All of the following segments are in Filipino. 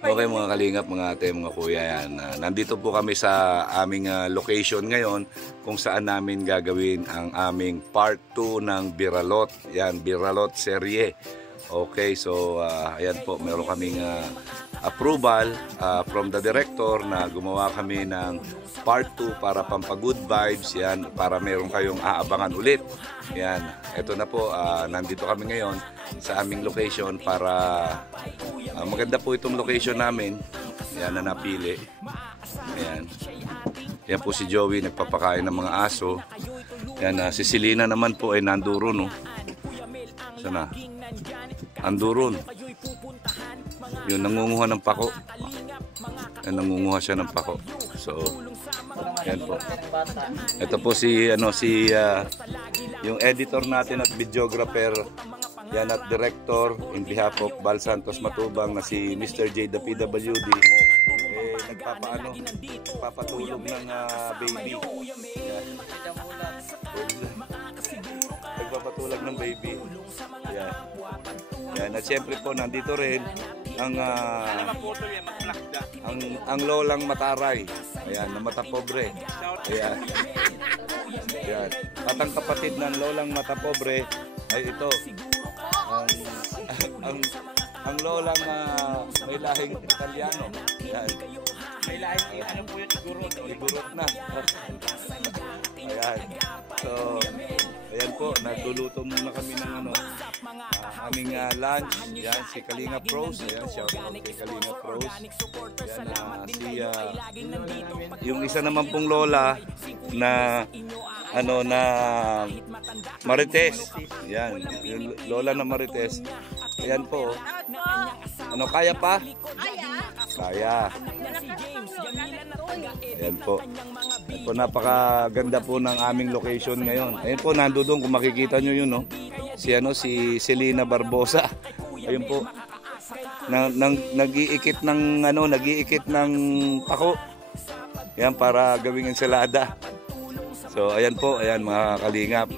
Okay mga kalingap, mga ate, mga kuya, yan. Nandito po kami sa aming location ngayon kung saan namin gagawin ang aming part 2 ng Biralot. Yan, Biralot serye. Okay, so ayan po, meron kaming approval from the director na gumawa kami ng part 2 para pampagood vibes. Yan, para meron kayong aabangan ulit. Yan, eto na po, nandito kami ngayon sa aming location para maganda po itong location namin. Yan na napili. Ayan. Yan po si Joey nagpapakain ng mga aso. Yan, si Selena naman po ay nanduron, no? Sana? Anduron. Yun, nangunguha ng pako. Yan, nangunguha siya ng pako. So, yan po. Ito po si yung editor natin at videographer, yan, at director in behalf of Bal Santos Matubang na si Mr. J the PWD, nagpapatulog ng baby. Yan. Nagpapatulog ng baby. Yan. Yan. At syempre po nandito rin ang lolang Mataray. Ayan, na matapobre. Ayan. Ayan. At ang kapatid ng lolang matapobre ay ito. Ang lolang may lahing Italiano. Ayan. May lahing ano po yun, igurot na. Ayan. So, ayan po, nagluluto muna kami ng aming lunch. Yan, si Kalinga Pros. Ayan, shout out kay Kalinga Pros. Yan, yung isa naman pong lola na Marites. Yan, yung lola na Marites. Ayan po. Kaya pa? Kaya. Ayan po. Ayan po, napakaganda po ng aming location ngayon. Ayan po, nandoon kung makikita nyo yun, no? Si Selena Barbosa. Ayun po. Nag-iikit ng pako. Yan, para gawing ensalada. So, ayan po, ayan mga kalingap.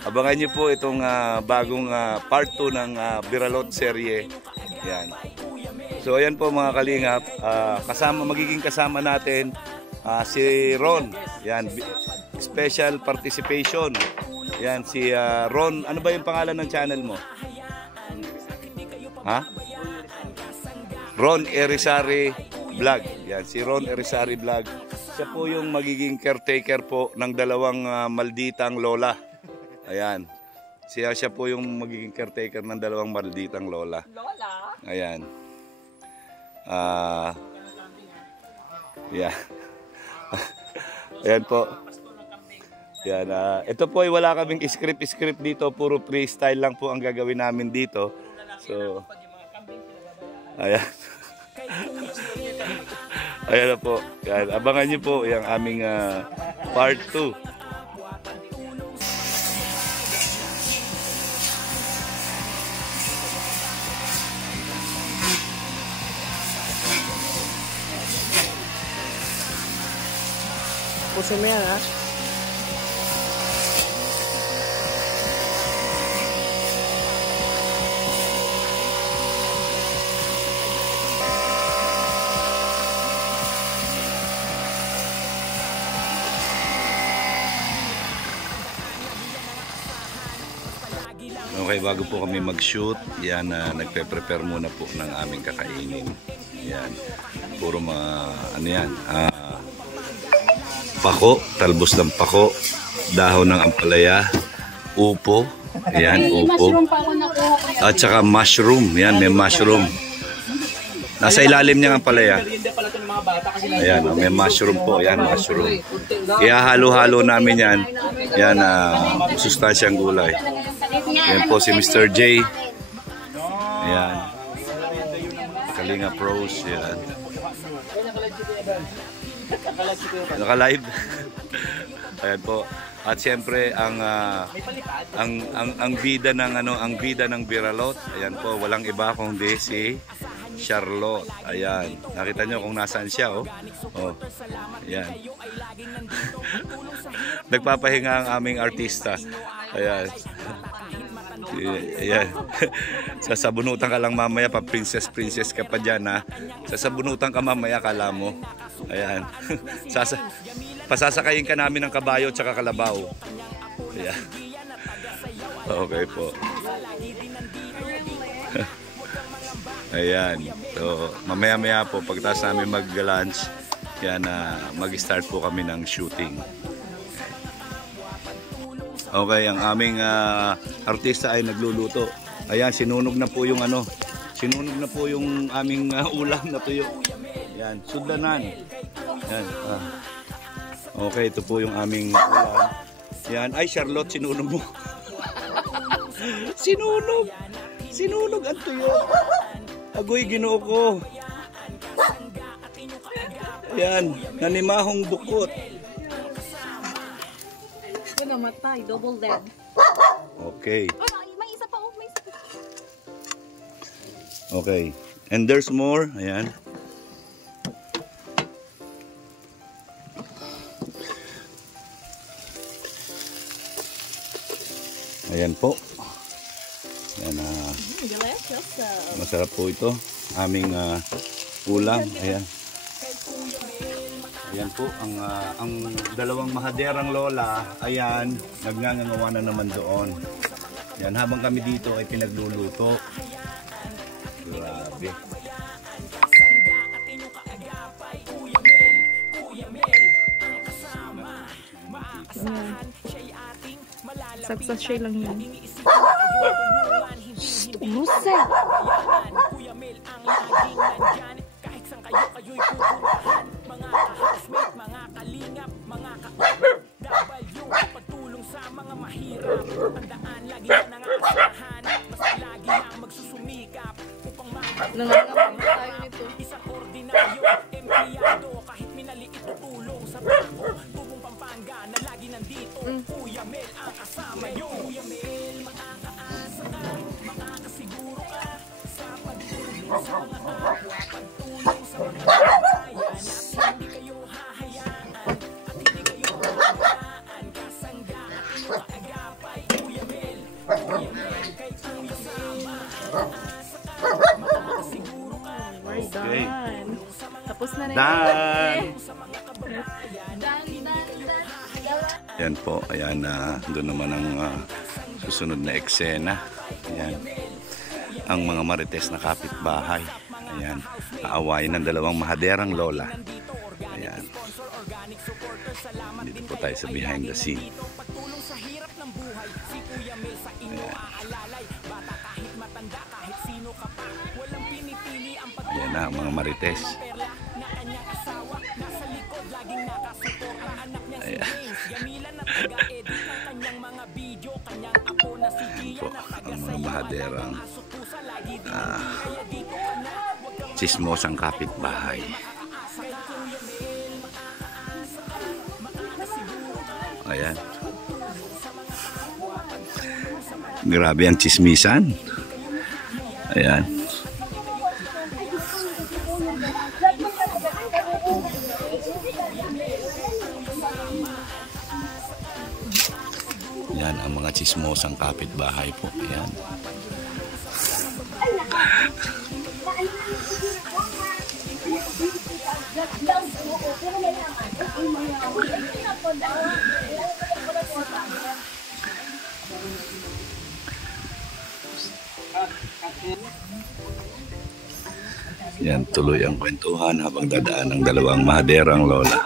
Abangan nyo po itong bagong part 2 ng Biralot serye. Yan. So, ayan po mga kalingap. Magiging kasama natin si Ron. Yan, special participation. Yan, si Ron. Ano ba yung pangalan ng channel mo? Ha? Ron Erisari Vlog. Yan, si Ron Erisari Vlog. Siya po yung magiging caretaker po ng dalawang malditang lola. Ayan. Siya po yung magiging caretaker ng dalawang malditang lola. Lola? Ayan. Yeah. Ayan po. Yan, ito po ay wala kaming script dito, puro freestyle lang po ang gagawin namin dito. So, ayan. Ayan na po. Yan, abangan niyo po yung aming part 2. Puso mo yan, ha? Okay, bago po kami mag-shoot, yan, nagpe-prepare muna po ng aming kakainin. Yan, puro mga, pako, talbos ng pako, dahon ng ampalaya, upo, yan, upo, at saka mushroom, yan, may mushroom. Nasa ilalim niya ang ampalaya. Ayan, may mushroom po, yan, mushroom. Ihahalo-halo namin yan, yan, sustansyang gulay. Yan po si Mr. J. Ayan. Kalinga Pros. Yan. Naka-live. Ayan po. At siyempre ang bida ng Biralot. Ayan po, walang iba kundi si Charlotte. Ayan. Nakita nyo kung nasaan siya, oh. Oh. Ayan. Nagpapahinga ang aming artista. Ayan. Ayan. Sasabunutan ka lang mamaya pa, princess ka pa dyan ha. Sasabunutan ka mamaya, kala mo. Ayan. Pasasakayin ka namin ng kabayo tsaka kalabaw. Ayan. Okay po. Ayan. So, mamaya-maya po, pagkatapos namin mag-lunch, yan, mag-start po kami ng shooting. Okay, ang aming artista ay nagluluto. Ayan, sinunog na po yung ano. Sinunog na po yung aming ulam na tuyo. Ayan, sudlanan. Ayan. Okay, ito po yung aming ulam. Ayan, ay Charlotte, sinunog mo. Sinunog. Sinunog ang tuyo. Agoy, ginoo ko. Ayan, nanimahong bukot. Namatay, double dead. Okay. May isa pa, may isa pa. Okay. And there's more. Ayan. Ayan po. Ayan, Delicious. masarap po ito. Aming ulam. Ayan. Ayan po, ang dalawang mahaderang lola, ayan, nagngangawa na naman doon. Ayan, habang kami dito ay pinagluluto. Grabe. Sagsashay lang yan. Umusay! Kayo'y pupuntahan, mga ka-housemate, mga kalingap, mga ka-W, pagtulong sa mga mahirap. Tandaan, lagi na nangasahan, basta lagi lang magsusumikap upang Nangangapang tayo nito. isang ordinaryo, empleyado, kahit minaliit tutulong sa bako, tubong Pampanga na lagi nandito. Kuya Mel ang kasama nyo. Kuya Mel, makakaasa ka, makakasiguro ka sa pagtulong sa mga kapwa, pagtulong sa mga kabayan, at hindi kayo hahayaan at hindi kayo hahayaan, kasangga at inyong kaagapay. Kuya Mel, kay Kuya Sama, makakaasa ka, makakasiguro ka. We're Okay. done. Tapos na rin. Dan! Done. Ayan po, ayan, doon naman ang susunod na eksena. Ayan. Ang mga marites na kapitbahay. Ayan, aawayin ng dalawang mahaderang lola. Ayan. Dito po tayo sa behind the scene. Pagtulong sa hirap ng buhay, si Kuya Mel sa inyo aalalay. Bata kahit matanda, kahit sino ka pa, walang pinipili ang pagtulong. Ayan na ang mga marites. Perla na kanyang asawa, nasa likod laging nakasuporta. Anak niya si James, Yamilan na taga-edit ng kanyang mga video. Kanyang apo na si Gia na Ang mga taga-sayaw. mahaderang Asot pusa, lagi din kaya dito ka na. chismosang kapitbahay. Ayan. Grabe ang chismisan. Ayan. Yan ang mga chismosang kapitbahay po. Ayan. Yan, tuloy ang kwentuhan habang dadaan ng dalawang mahaderang lola.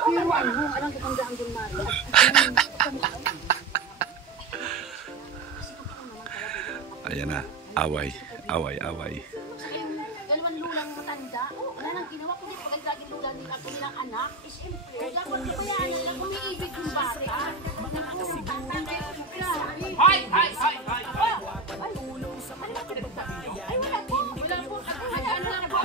Ayan na, away. Dalawang lulang matanda. Wala nang ginawa kundi pagandagin lula nila ako nilang anak. Dapat ko kaya anak na umiibig yung bata. Hoy! Ay wala po. Wala po. Ano lang po.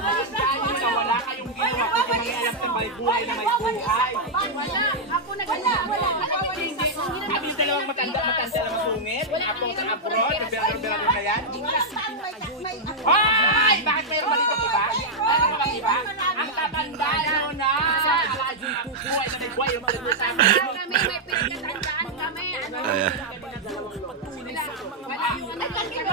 Wala kayong ginawa kung mangyayalap ng may buhay na may buhay. Wala. Ako nagwala. Wala. Kami yung dalawang matanda na masungit. Apong sa abroad, nabira-bira na yan. Hoy! Bakit mayroon malito po ba? Ano naman iba? Ang tatanda nyo na! Alayong kukuhay na may buhay yung pag-usapan. Kami may pinagkatandaan kami. Ayan. Nagkakita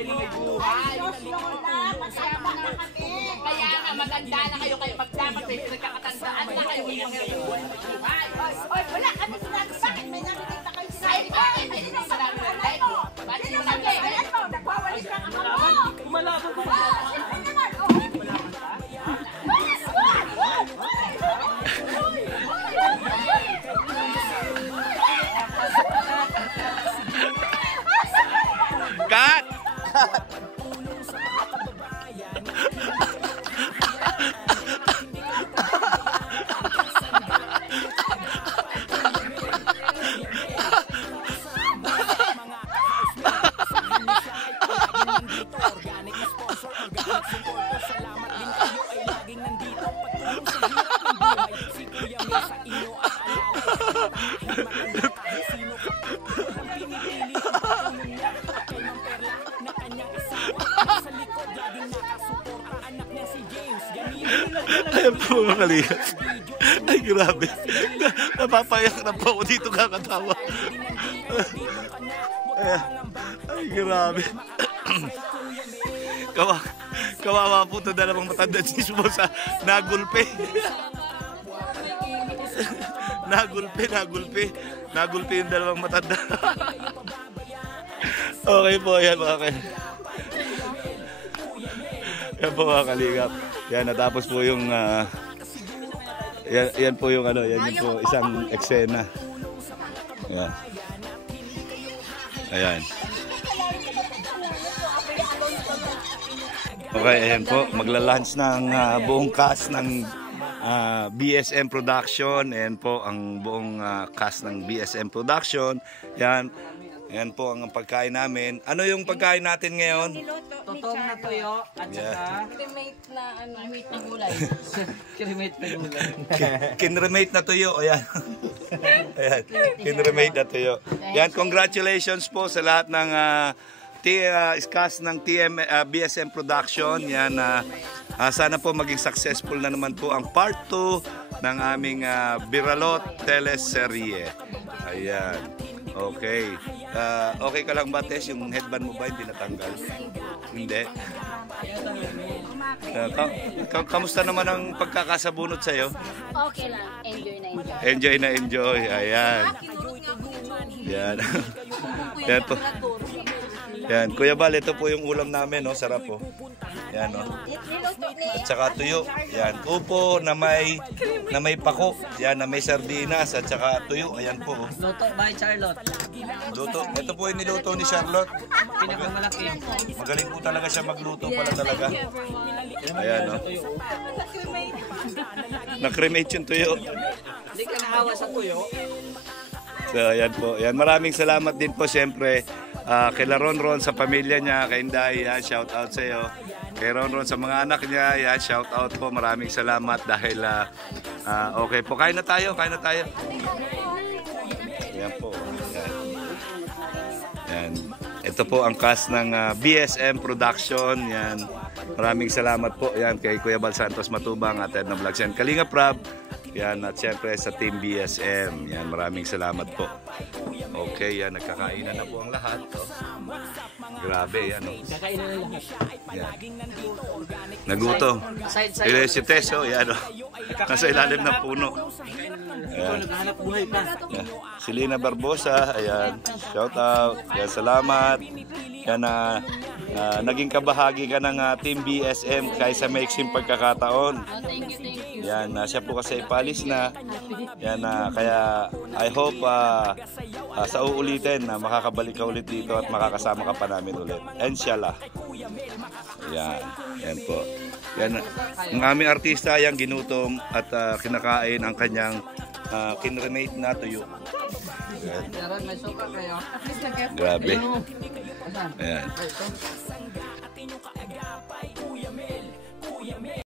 buhay na may buhay. Diyos, Lola, matanda na kami. Kaya nga, matanda na kayo pag dapat may pinagkakatandaan na kayo yung may buhay na may buhay. Oy, wala kami sinabi. Bakit may narinig na kayo sinabi? Ay, may sinabi na tayo. Bakit Sino sinabi? sabi? Ayan mo, nagwawalis ka ang ama mo. Kumalaban ko. Sino naman? Oh. Cut! Organic na sponsor, organic supporter. Salamat din kayo ay laging nandito. Pagtulong sa hirap ng buhay. Si Kuya Mel sa inyo ang alalay. Kahit sino ka, walang pinipili ang pagtulong niya. Kay Mang Perla na kanyang asawa. Nasa likod, laging nakasuporta. Anak niya si James. Ayan po mga kalingap. Ay grabe. Napapayak na po ako dito kakatawa. Ay grabe. Kawawa po ito dalawang matanda mismo sa nagulpe. Nagulpe yung dalawang matanda. Okay po, yan mga kalingap. Yan po mga kalingap. Yan, natapos po yung yan po yung ano, yan yung po isang eksena. Yan. Ayan. Okay, ayan po. Magla-launch ng buong cast ng BSM Production. Ayan po ang buong cast ng BSM Production. Yan. Ayan po ang pagkain namin. Ano yung pagkain natin ngayon? Totong na tuyo at saka Cremate na ano. Meat na gulay. cremate na gulay. Kinremate na tuyo. Ayan. Ayan. Kinremate na tuyo. Yan, congratulations po sa lahat ng cast ng BSM Production. Yan, sana po maging successful na naman po ang part 2 ng aming Biralot teleserye. Ayan. Okay. Okay ka lang ba, Tess? Yung headband mo ba hindi natanggal? Hindi. Kamusta naman ang pagkakasabunot sa'yo? Okay lang. Enjoy na enjoy. Enjoy na enjoy. Ayan. Yan. Yan po. Yan. Kuya Bal, ito po yung ulam namin, no? Sarap po. Yan, no? At saka tuyo. Yan. Upo na may pako. Yan, na may sardinas at saka tuyo. Ayan po. Oh. Luto by Charlotte. Luto. Ito po yung niluto ni Charlotte. Pinakamalaki. Magaling po talaga siya magluto pala talaga. Ayan, no? Na-cremate yung tuyo. Hindi ka nahawa sa tuyo. So, ayan po. Ayan, maraming salamat din po siyempre kay Ronron sa pamilya niya, kay Inday, yan, shout out sa iyo. Kay Ronron sa mga anak niya, yan, shout out po. Maraming salamat dahil okay po. Kain na tayo. Ayan po. Ayan. Ayan. Ito po ang cast ng BSM Production. Yan. Maraming salamat po. Yan kay Kuya Bal Santos Matubang at Edna Vlogs yan. Kalinga Prab. Yan, at siyempre sa Team BSM. Yan, maraming salamat po. Okay, yan, nagkakainan na po ang lahat. Oh. Grabe, yan. Oh. Kakainan na lahat. Yan. Nagutom. Side. Si Teso, yan. Oh. Nasa ilalim ng puno. Ayan. Naghahanap buhay ka. Yan. Si Lina Barbosa, ayan. Shout out. Yan, salamat. Yan, naging kabahagi ka ng Team BSM kaysa maiksing pagkakataon. Thank you. Yan, siya po kasi ipalis na. Yan, kaya I hope sa uulitin na makakabalik ka ulit dito at makakasama ka pa namin ulit. Inshallah. Yan, yan po. Yan, ang aming artista yung ginutom at kinakain ang kanyang kinremate na tuyo. Yan. Daran, may suka kayo. Grabe. Ayan.